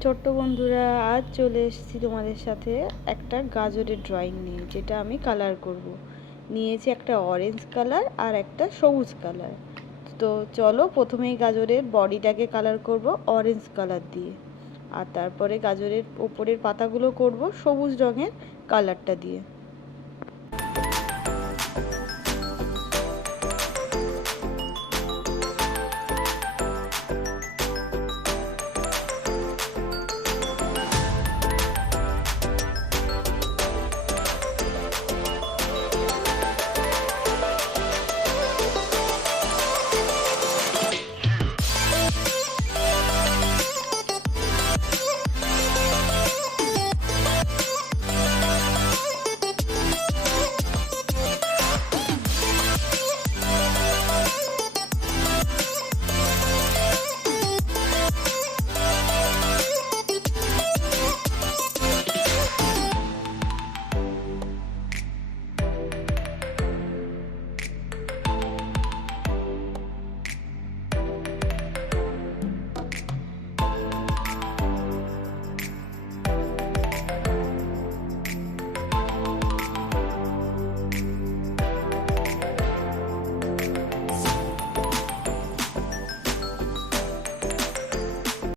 ছোট্ট বন্ধুরা, আজ চলে এসেছি তোমাদের সাথে একটা গাজরের ড্রয়িং নিয়ে, যেটা আমি কালার করব। নিয়েছি একটা অরেঞ্জ কালার আর একটা সবুজ কালার। তো চলো প্রথমেই গাজরের বডিটাকে কালার করব অরেঞ্জ কালার দিয়ে, আর তারপরে গাজরের ওপরের পাতাগুলো করব সবুজ রঙের কালারটা দিয়ে।